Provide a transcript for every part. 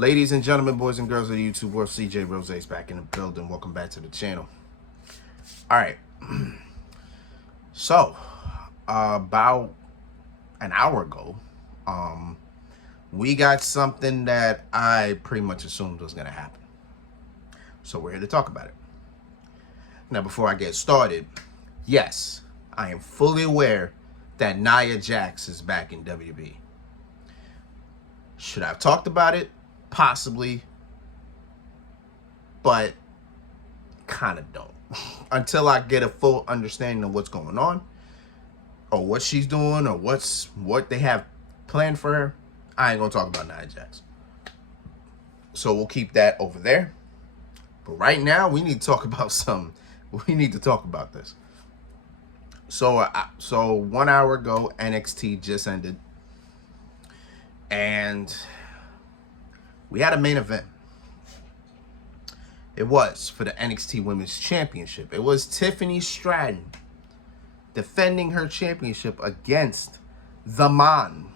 Ladies and gentlemen, boys and girls of the YouTube world, CJ Rose is back in the building. Welcome back to the channel. All right. So, about an hour ago, we got something that I pretty much assumed was going to happen. So we're here to talk about it. Now, before I get started, yes, I am fully aware that Nia Jax is back in WWE. Should I have talked about it? Possibly. But kind of don't. Until I get a full understanding of what's going on, or what she's doing, or what they have planned for her, I ain't gonna talk about Nia Jax. So we'll keep that over there. But right now, we need to talk about something. We need to talk about this. So 1 hour ago, NXT just ended, and we had a main event. It was for the NXT Women's Championship. It was Tiffany Stratton defending her championship against the man,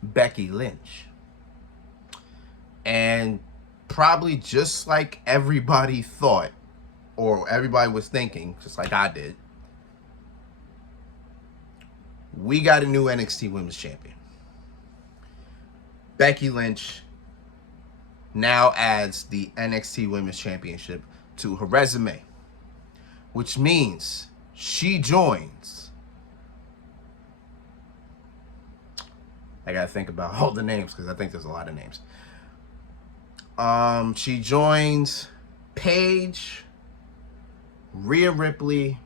Becky Lynch. And probably just like everybody thought, or everybody was thinking, just like I did, we got a new NXT Women's Champion. Becky Lynch now adds the NXT Women's Championship to her resume, which means she joins. I gotta think about all the names because I think there's a lot of names. She joins Paige, Rhea Ripley,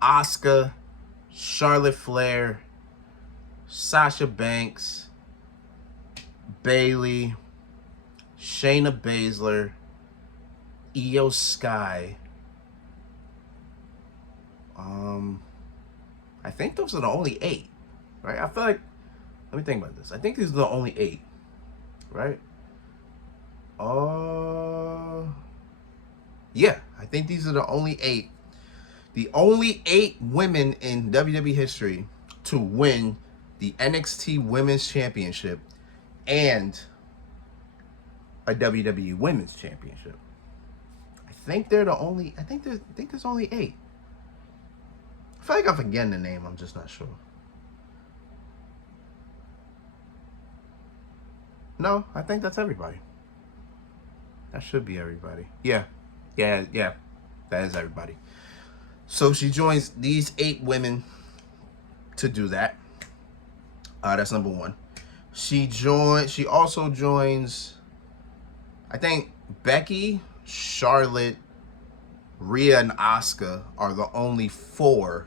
Asuka, Charlotte Flair, Sasha Banks, Bayley, Shayna Baszler, Io Sky. I think those are the only 8, right? I feel like, let me think about this. I think these are the only 8, right? Yeah, I think these are the only 8. The only 8 women in WWE history to win the NXT Women's Championship and a WWE Women's Championship. I think they're the only. I think there's only 8. I feel like I'm forgetting the name. I'm just not sure. No, I think that's everybody. That should be everybody. Yeah. That is everybody. So she joins these 8 women to do that. That's number 1. She also joins, I think, Becky, Charlotte, Rhea, and Asuka are the only 4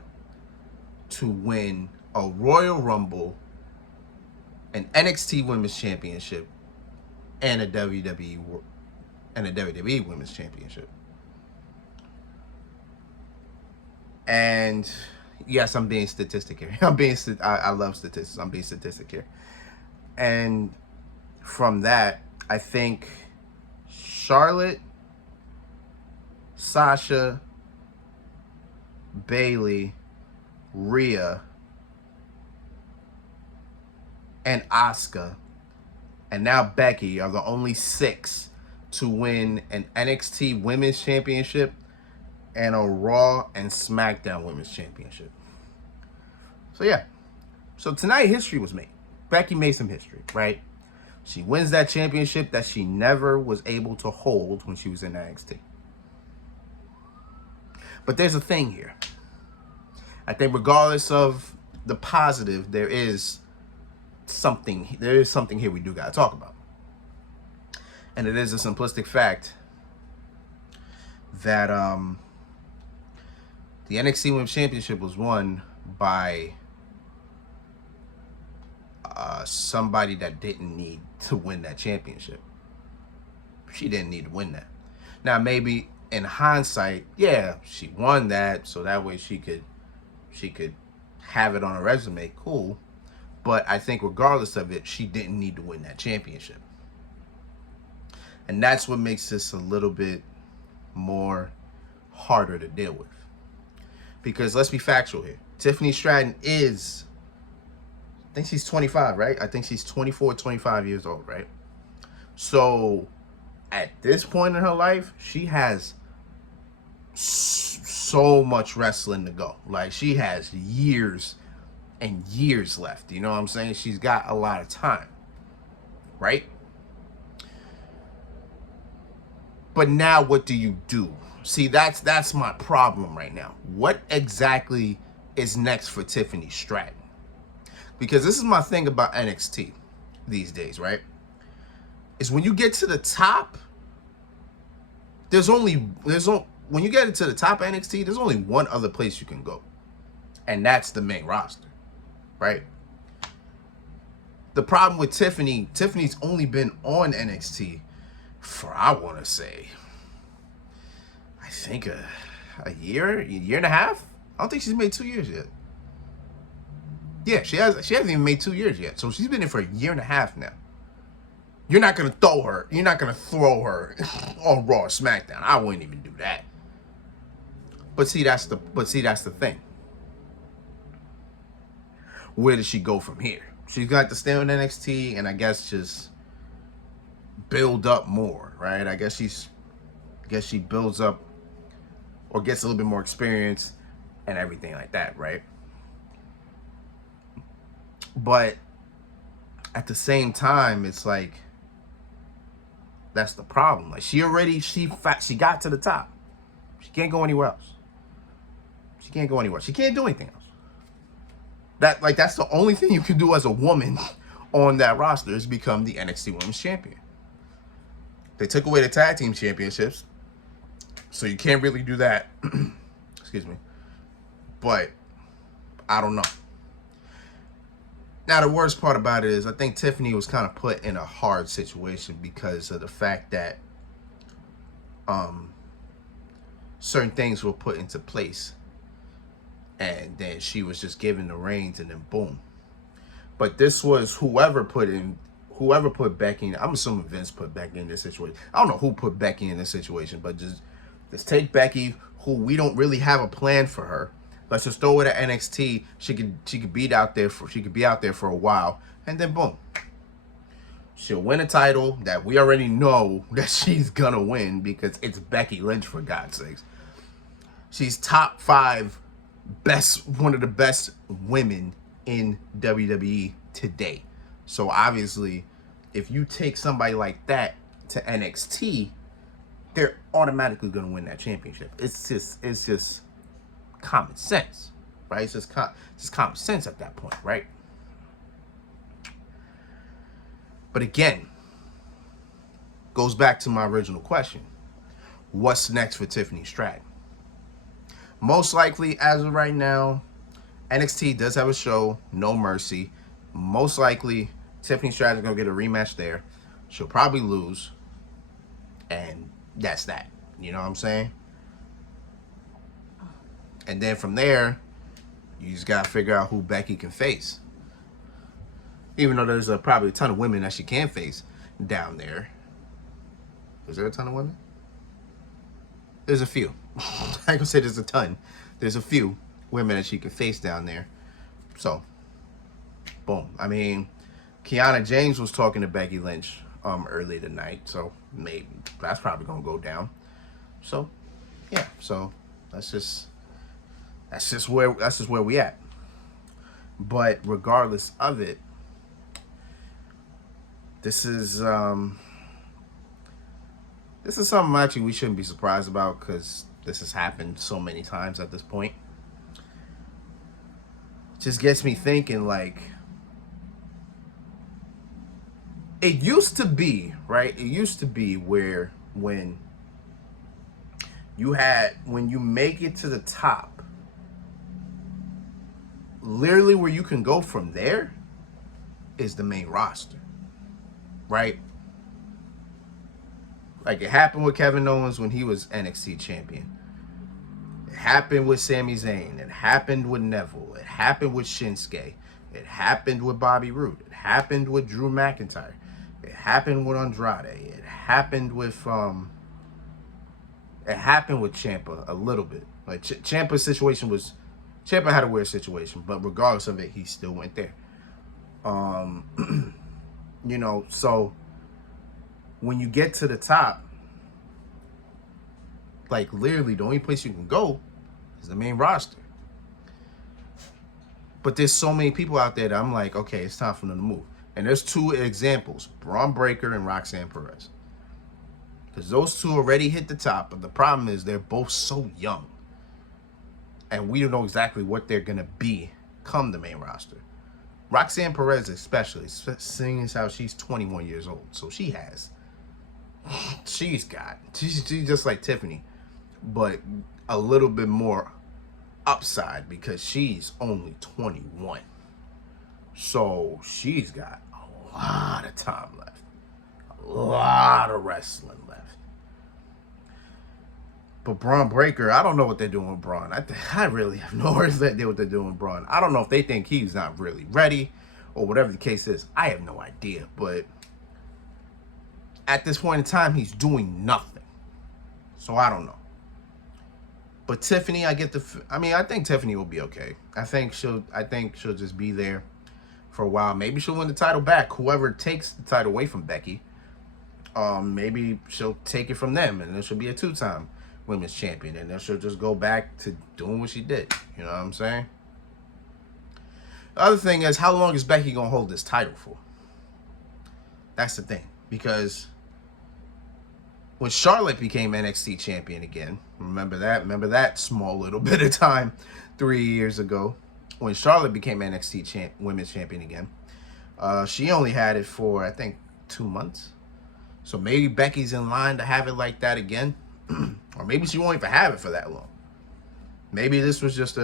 to win a Royal Rumble, an NXT Women's Championship, and a WWE Women's Championship. And yes, I'm being statistic here. I love statistics. I'm being statistic here. And from that, I think Charlotte, Sasha, Bayley, Rhea, and Asuka, and now Becky are the only 6 to win an NXT Women's Championship and a Raw and SmackDown Women's Championship. So yeah. So tonight, history was made. Becky made some history, right? She wins that championship that she never was able to hold when she was in NXT. But there's a thing here. I think regardless of the positive, there is something here we do got to talk about. And it is a simplistic fact that the NXT Women's Championship was won by somebody that didn't need to win that championship. She didn't need to win that. Now, maybe in hindsight, yeah, she won that, so that way she could have it on her resume. Cool. But I think regardless of it, she didn't need to win that championship. And that's what makes this a little bit more harder to deal with. Because let's be factual here. Tiffany Stratton is, I think she's 25, right? I think she's 24, 25 years old, right? So at this point in her life, she has so much wrestling to go. Like, she has years and years left. You know what I'm saying? She's got a lot of time, right? But now what do you do? See, that's my problem right now. What exactly is next for Tiffany Stratton? Because this is my thing about NXT these days, right? Is when you get to the top, when you get into the top of NXT, there's only one other place you can go. And that's the main roster, right? The problem with Tiffany's only been on NXT for, I want to say, I think a year and a half. I don't think she's made 2 years yet. Yeah, she hasn't even made 2 years yet. So she's been in for a year and a half now. You're not gonna throw her. You're not gonna throw her on Raw or SmackDown. I wouldn't even do that. But see, that's the thing. Where does she go from here? She's got to stay on NXT and I guess just build up more, right? I guess she builds up or gets a little bit more experience and everything like that, right? But at the same time, it's like, that's the problem. Like, she got to the top. She can't go anywhere else. She can't go anywhere. She can't do anything else. That's the only thing you can do as a woman on that roster is become the NXT Women's Champion. They took away the tag team championships, so you can't really do that. Excuse me. But I don't know. Now, the worst part about it is I think Tiffany was kind of put in a hard situation because of the fact that certain things were put into place. And then she was just given the reins and then boom. But this was whoever put Becky in. I'm assuming Vince put Becky in this situation. I don't know who put Becky in this situation, but just take Becky, who we don't really have a plan for her. Let's just throw her to NXT. She could be out there for a while, and then boom, she'll win a title that we already know that she's gonna win because it's Becky Lynch, for God's sakes. She's top 5 one of the best women in WWE today. So obviously, if you take somebody like that to NXT, they're automatically gonna win that championship. It's just common sense, right? It's just common sense at that point, right? But again, goes back to my original question. What's next for Tiffany Stratton? Most likely, as of right now, NXT does have a show, No Mercy. Most likely, Tiffany Stratton's going to get a rematch there. She'll probably lose. And that's that. You know what I'm saying? And then from there, you just got to figure out who Becky can face. Even though there's probably a ton of women that she can face down there. Is there a ton of women? There's a few. I ain't gonna say there's a ton. There's a few women that she can face down there. So, boom. I mean, Kiana James was talking to Becky Lynch early tonight, so maybe that's probably gonna go down. So, yeah. So that's just where we at. But regardless of it, this is something actually we shouldn't be surprised about because this has happened so many times at this point. It just gets me thinking, like, it used to be, right? It used to be where when you make it to the top, literally where you can go from there is the main roster, right? Like, it happened with Kevin Owens when he was NXT champion. It happened with Sami Zayn. It happened with Neville. It happened with Shinsuke. It happened with Bobby Roode. It happened with Drew McIntyre. It happened with Andrade. It happened with Ciampa a little bit. Like, Ciampa's situation was, Ciampa had a weird situation, but regardless of it, he still went there. You know, so when you get to the top, like literally the only place you can go is the main roster. But there's so many people out there that I'm like, okay, it's time for them to move. And there's two examples, Braun Breaker and Roxanne Perez. Because those two already hit the top, but the problem is they're both so young. And we don't know exactly what they're going to be come the main roster. Roxanne Perez especially, seeing as how she's 21 years old. So she's just like Tiffany, but a little bit more upside because she's only 21. So she's got a lot of time left. A lot of wrestling left. But Braun Breaker, I don't know what they're doing with Braun. I really have no idea what they're doing with Braun. I don't know if they think he's not really ready or whatever the case is. I have no idea. But at this point in time, he's doing nothing. So I don't know. But Tiffany, I think Tiffany will be okay. I think she'll just be there for a while. Maybe she'll win the title back. Whoever takes the title away from Becky, maybe she'll take it from them, and then she'll be a 2-time women's champion, and then she'll just go back to doing what she did. You know what I'm saying? The other thing is, how long is Becky gonna hold this title for? That's the thing, because when Charlotte became NXT champion again, remember that small little bit of time 3 years ago, when Charlotte became NXT women's champion again, she only had it for, I think, 2 months. So maybe Becky's in line to have it like that again. Or maybe she won't even have it for that long. Maybe this was just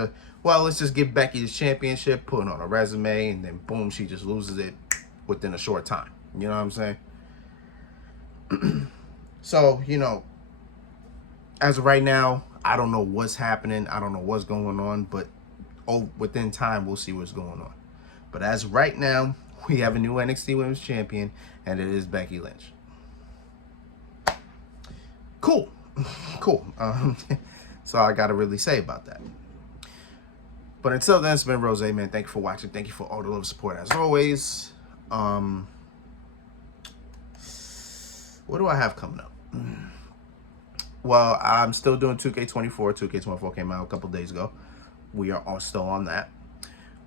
let's just give Becky this championship, put it on a resume, and then boom, she just loses it within a short time. You know what I'm saying? So, as of right now, I don't know what's happening. I don't know what's going on, but within time, we'll see what's going on. But as of right now, we have a new NXT Women's Champion, and it is Becky Lynch. Cool. That's all I got to really say about that. But until then, it's been Rose, man. Thank you for watching. Thank you for all the love and support, as always. What do I have coming up? Well, I'm still doing 2K24. 2K24 came out a couple days ago. We are all still on that.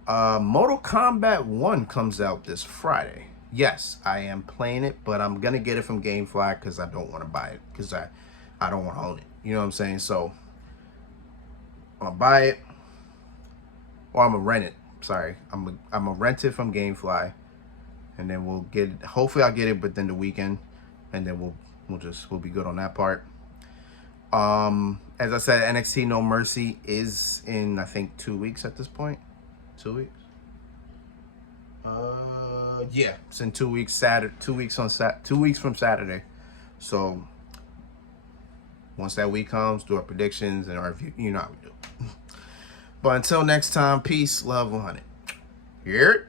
Mortal Kombat 1 comes out this Friday. Yes, I am playing it, but I'm going to get it from GameFly because I don't want to buy it. Because I don't want to own it. You know what I'm saying? So, I'm going to buy it. Or I'm going to rent it. Sorry. I'm going to rent it from GameFly. And then we'll get it. Hopefully I'll get it within the weekend. And then we'll be good on that part. As I said, NXT No Mercy is in, I think, 2 weeks at this point. 2 weeks? Yeah, it's in 2 weeks. 2 weeks from Saturday. So once that week comes, do our predictions and our review. You know how we do. But until next time, peace, love, 100. Here.